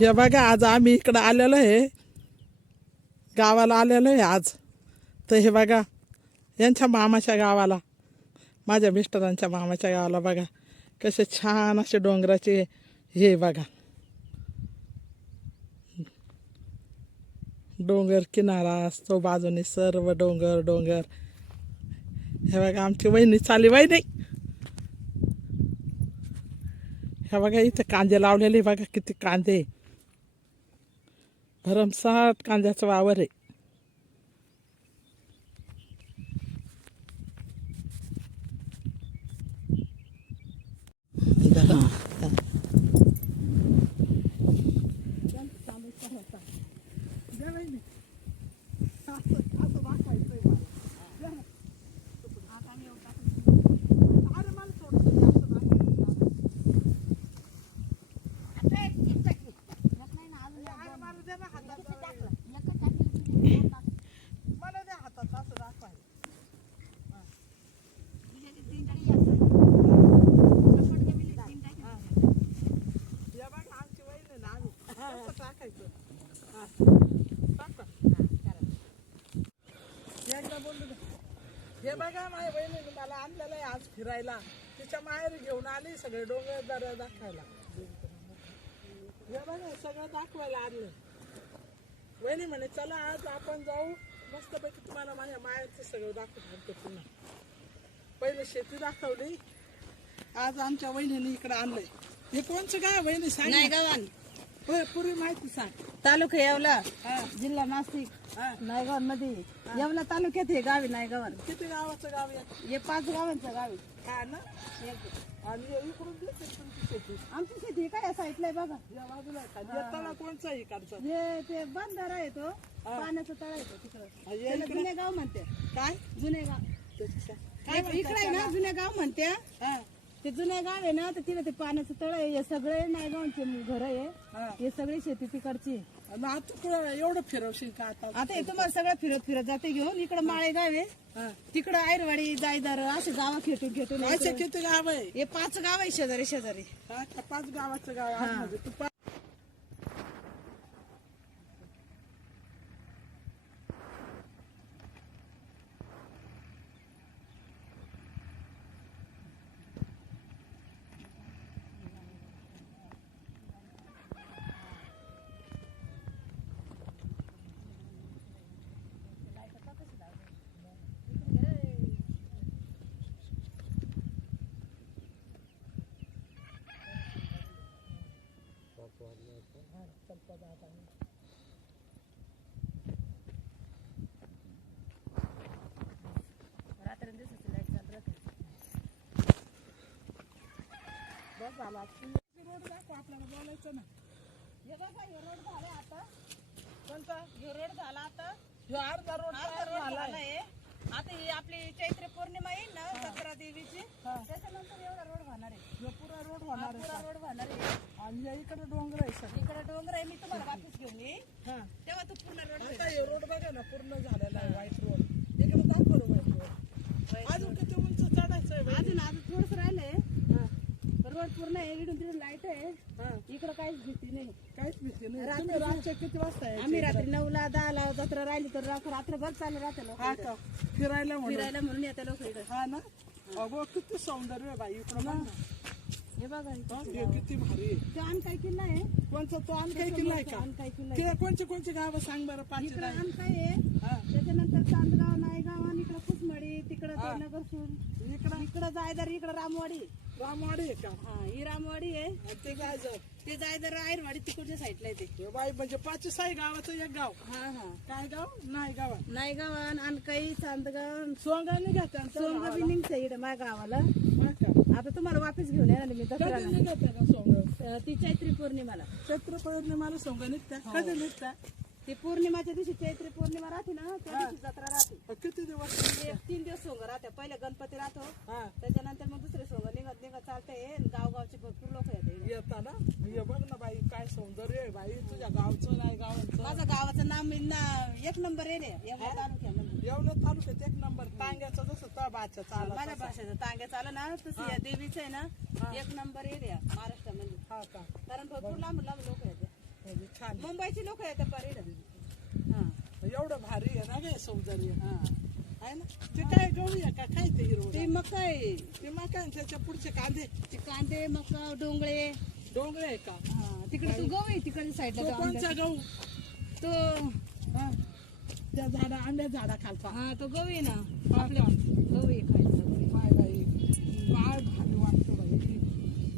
हे बघा आज आम्ही इकडं आलेलो आहे. गावाला आलेलो आहे आज. तर हे बघा यांच्या मामाच्या गावाला माझ्या मिस्टरांच्या मामाच्या गावाला बघा कसे छान असे डोंगराचे हे बघा. डोंगर किनारा असतो बाजूने सर्व डोंगर डोंगर. हे बघा आमची वहिनी चाली वहिनी. हे बघा इथं कांदे लावलेले बघा किती कांदे. भरमसाठ कांद्याचं वावर आहे जरा. एकदा हे बघा माझ्या बहिणी मला आणलेलं आहे आज फिरायला. तिच्या माहेर घेऊन आली सगळे डोंगर दर दाखवायला. हे बघा सगळं दाखवायला आणलं. वहिनी म्हणे चला आज आपण जाऊ. मस्तपैकी तुम्हाला माझ्या मायाचं सगळं दाखवत पुन्हा. पहिले शेती दाखवली. आज आमच्या वहिनीने इकडे आणलंय. हे कोणचं काय वहिनी? सांग ना. होय पुरी माहिती सांग. तालुका येवला. जिल्हा नाशिक. नायगावमध्ये येवला तालुक्यात हे गावी नायगावान किती गावाचं गाव आहे? हे पाच गावांचं गावी हा ना? आणि हे इकडून दिसते तुमची शेती? आमची शेती काय साईडला आहे बघा. या बाजूला आहे का? कोणचा आहे इकडचा? हे ते बंधारा येतो पाण्याचा तळा तिकडं. हा, हे त्याला इकडे. जुने गाव म्हणते. काय? जुने गाव. त्याची काय? काय म्हणतात इकडे आहे ना जुने गाव म्हणते. हा. ते जुने गाव आहे ना तर तिथे ते पाण्याचं तळ आहे. हे सगळे नायगावचे घर आहे. हा. हे सगळी शेती तिकडची. आता कुठं एवढं फिरवशील का आता? आता हे तुम्हाला सगळं फिरत फिरत जाते घेऊन. इकडं माळे गाव आहे. हा. तिकडं आयरवाडी जायदार असे गाव खेटून खेटून असे किती गाव आहे? हे पाच गाव आहे शेजारी शेजारी. हा का पाच गावाचं गाव आहे तू पा- बस झाला रोड दाखव आपल्याला बोलायचं ना रोड झालाय आता कोणता ह्यो रोड झाला आता ह्यो अर्धा रोड तयार रोड झालाय आता ही. आपली चैत्र पौर्णिमा येईल ना दसरा देवीची हा. त्याच्यानंतर एवढा रोड होणार आहे ह्यो पुरा रोड होणार आहे पुरा? रोड होणार आहे आणि या इकडे डोंगर आहे सगळं इकडे डोंगर आहे मी तुम्हाला वापस घेऊन येईल हा. तेव्हा तू पूर्ण रोड आता हे रोड बघा ना पूर्ण झालेला आहे व्हाईट रोड इकडे दाखव व्हाईट रोड अजून किती उंच चढायचं आहे बाई? अजून अजून थोडस राहिलंय. हा, रोड पूर्ण आहे इकडून तिकडून लाइट आहे. हा. इकडं काहीच भीती नाही. काहीच भीती नाही. रात्री- तुम्ही रातच्या किती वाजता यायचे आम्ही? रात्री नऊला दहाला जत्रा राहिली तर रात्र- रात्रभर चालू राहते लोक हा का? फिरायला म्हणून. फिरायला म्हणून येते लोक इकडे. हा ना? अगो किती सौंदर्य आहे बाई इकडं बघ. ना. हे बघा हा, हे किती भारी आहे. ते अनकाई किल्ला आहे? कोणचा? तो आणखी किल्ला आहे का? अनकाई किल्ला. ते कोणचे कोणचे गाव सांग बरं पाच इकडं अनकाई आहे? त्याच्यानंतर चांदगाव हा. इकडं. इकडं जायदर इकडं रामवाडी. रामवाडी का? हा ही रामवाडी आहे. आणि ते काय जाऊ ते जायदर आयरवाडी तिकडच्या साईडला आहे ते. हे बाई म्हणजे पाच साई गावाचं एक गाव. हा हा. काय गाव? नाही गावात नायगाव अनकाई चांदगाव. सोंगाने घ्या सोंग बी निघते इकडे माझ्या गावाला. आता तुम्हाला वापस घेऊन येणार मी दसऱ्याला. कधी निघत का सोंग? अं, ती चैत्री पौर्णिमाला. चैत्र पौर्णिमाला सोंग निघत्या कधी निघत्या ती पौर्णिमाच्या दिवशी चैत्री पौर्णिमा राहते ना त्या दिवशी जत्रा राहते. किती दिवस ते तीन दिवस सोंग राहते. पहिले गणपती राहतो हा. त्याच्यानंतर मग दुसरे सोंग. निघत निघत चालते गावगावचे भरपूर लोक येते इकडे. येता ना? हे बघ ना बाई काय सौंदर्य आहे बाई. तुझ्या गावचं नाही गावांचं. माझं गावाचं नाव मी ना एक नंबर आहे रे एवढ्या तालुक्यामध्ये येवलं तालुक्यात एक नंबर. तांग्याचं जसं तो बाच्या चाला माझ्या भाषेचं तांग्या चालू ना तसं या देवीचं आहे ना एक नंबर एरिया महाराष्ट्रामध्ये. हा का? कारण भरपूर लांब लांब लोक येते म्हणजे छान मुंबईचे लोक येतात पारीड. हा. एवढं भारी आहे ना काय सौंदर्य. हा. आहे ना? ते काय गहू आहे का? काय ते हिरवं? ते मका आहे. ते मका आणि त्याच्या पुढचे कांदे? ते कांदे मका डोंगळे. डोंगरे आहे का? हा. तिकडे तो गहू आहे तिकडच्या तो साईडला तो कोणचा गहू? तो हा. त्या झाडा आंब्या झाडा खालचा हा तो गहू आहे ना. आपल्या? गहू आहे खायचा. गहू आहे. बाई भारी वाटतं बाई.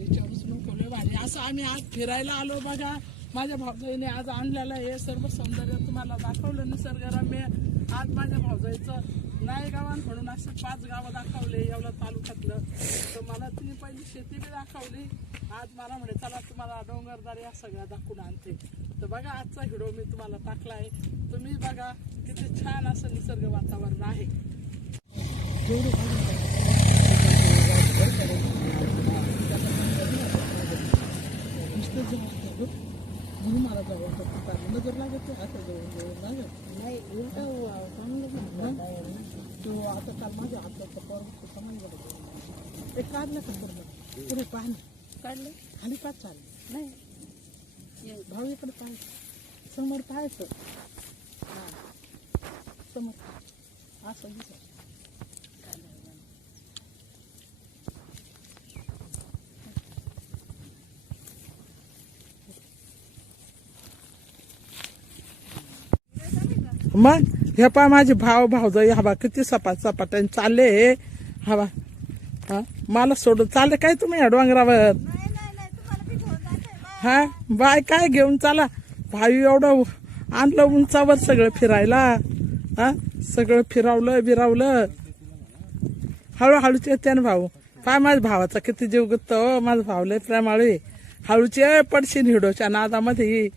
याच्यावरच नको लय भारी. असं आम्ही आज फिरायला आलो बघा. माझ्या भाऊजाईने आज आणलेलं हे सर्व सौंदर्य तुम्हाला दाखवलं निसर्गरम्य. आज माझ्या भाऊजाईचं नायगावान म्हणून असं पाच गावं दाखवले एवढं तालुक्यातलं. तर मला तिने पहिली शेती बी दाखवली. आज मला म्हणे चला तुम्हाला डोंगरदारी या सगळ्या दाखवून आणते. तर बघा आजचा व्हिडिओ मी तुम्हाला टाकला आहे. तुम्ही बघा किती छान असं निसर्ग वातावरण आहे. म्हणून मला जावं नजर लागत आता जवळ लागत. नाही उलटा चांगलं तो आता काल माझ्या हाताचा पोर समाज एक काढलं का बरोबर पुढे पाहणे. काढले? खाली पाच चालले. नाही. ये. भाऊ इकडे पाहायचं समोर पाहायचं. हा. समोर. असं दिसत. मग हे पा माझे भाव भावजाई हवा किती सपाट सपाट्याने चालले हवा हा मला सोडून चालले काय तुम्ही डोंगरावर? हा? बाय काय घेऊन चला? भाई एवढं आणलं उंचावर सगळं फिरायला. हा? सगळं फिरवलं बिरावलं. हळूहळूच येते ना भाऊ. पाय माझ्या भावाचा किती जीव गुत्त. हो माझा भाऊ लय प्रेमाळू हळूचे पडशील हिडोच्या नादामध्ये.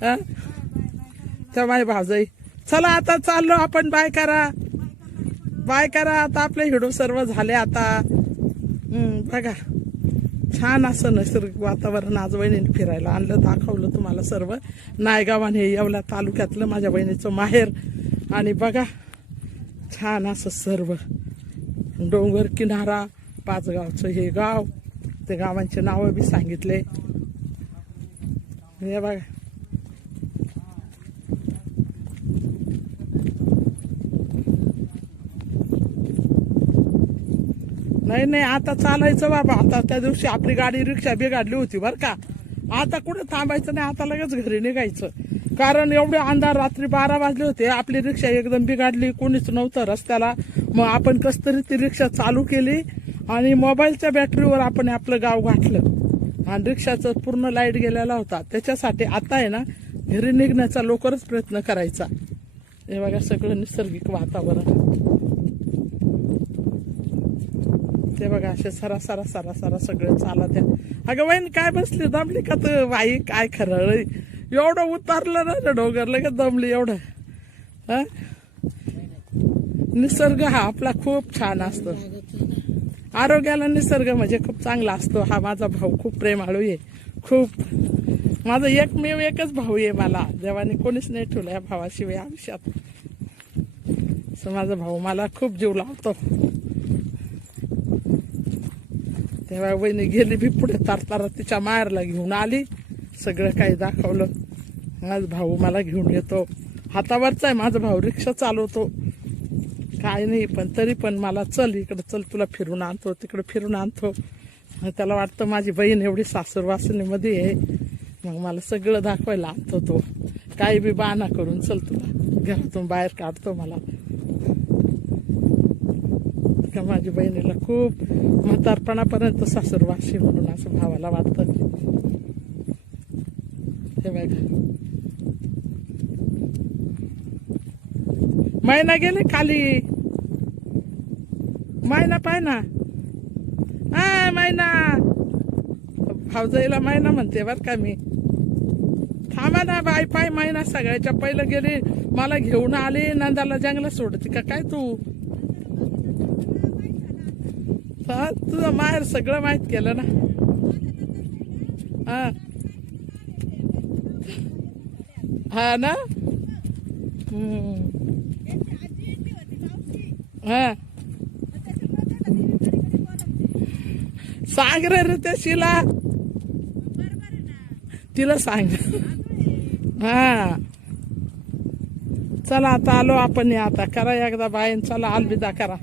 हा? त्या माझ्या भावजाई चला आता चाललो आपण बाय करा. बाय करा आता आपले हिडो सर्व झाले आता. बघा. छान असं नैसर्गिक वातावरण आज वहिनीने फिरायला आणलं दाखवलं तुम्हाला सर्व. नायगाव हे येवला तालुक्यातलं माझ्या बहिणीचं माहेर. आणि बघा छान असं सर्व. डोंगर किनारा पाचगावचं हे गाव. ते गावांचे नावं बी सांगितले. हे बघा. नाही नाही आता चालायचं बाबा. आता त्या दिवशी आपली गाडी रिक्षा बिघाडली होती बरं का. आता कुठे थांबायचं नाही आता लगेच घरी निघायचं. कारण एवढे अंधार रात्री बारा वाजले होते. आपली रिक्षा एकदम बिघडली कोणीच नव्हतं रस्त्याला. मग आपण कस तरी ती रिक्षा चालू केली आणि मोबाईलच्या बॅटरीवर आपण आपलं गाव गाठलं. आणि रिक्षाचं पूर्ण लाइट गेलेला होता. त्याच्यासाठी आता आहे ना घरी निघण्याचा लवकरच प्रयत्न करायचा. हे बघा सगळं नैसर्गिक वातावरण. ते बघा असे सरा सरा सरा सरा सगळं चालत आहे अगं वहीन काय बसली? दमली का तू? बाई काय खरं एवढं उतारलं ना रे डोंगर लगेच दमली एवढं. हा? निसर्ग हा आपला खूप छान असतो. आरोग्याला निसर्ग म्हणजे खूप चांगला असतो. हा माझा भाऊ खूप प्रेमाळू आहे. खूप. माझा एकमेव एकच भाऊ आहे मला. देवाने कोणीच नाही ठेवलं या भावाशिवाय आयुष्यात. असं माझा भाऊ मला खूप जीव लावतो. तेव्हा वहिनी गेली बी पुढे तारतारा तिच्या मायरला घेऊन आली. सगळं काही दाखवलं. आज भाऊ मला घेऊन येतो. हातावरचा आहे माझा भाऊ रिक्षा चालवतो. काय नाही पण तरी पण मला चल इकडं चल तुला फिरून आणतो तिकडं फिरून आणतो. त्याला वाटतं माझी बहीण एवढी सासूरवासिनीमध्ये आहे. मग मला सगळं दाखवायला आणतो तो. काही बी बाना करून चल तुला. घरातून बाहेर काढतो मला. का माझ्या बहिणीला खूप म्हातारपणापर्यंत सासूरवाशी म्हणून असं भावाला वाटतं. हे बघा. मैना गेले खाली. मैना पाय ना. हा मैना. भावजाईला मैना म्हणते बर का मी. थांबा ना बाय पाय मैना. सगळ्याच्या पहिलं गेली. मला घेऊन आली. नंदाला जंगला सोडते का? काय तू? हा तुझं माहेर सगळं माहीत केलं ना. हा. हा ना? हा. सांग रे रे त्या शिला तिला सांग. हा. चला आता आलो आपण आता. करा एकदा बायन चला अलविदा करा.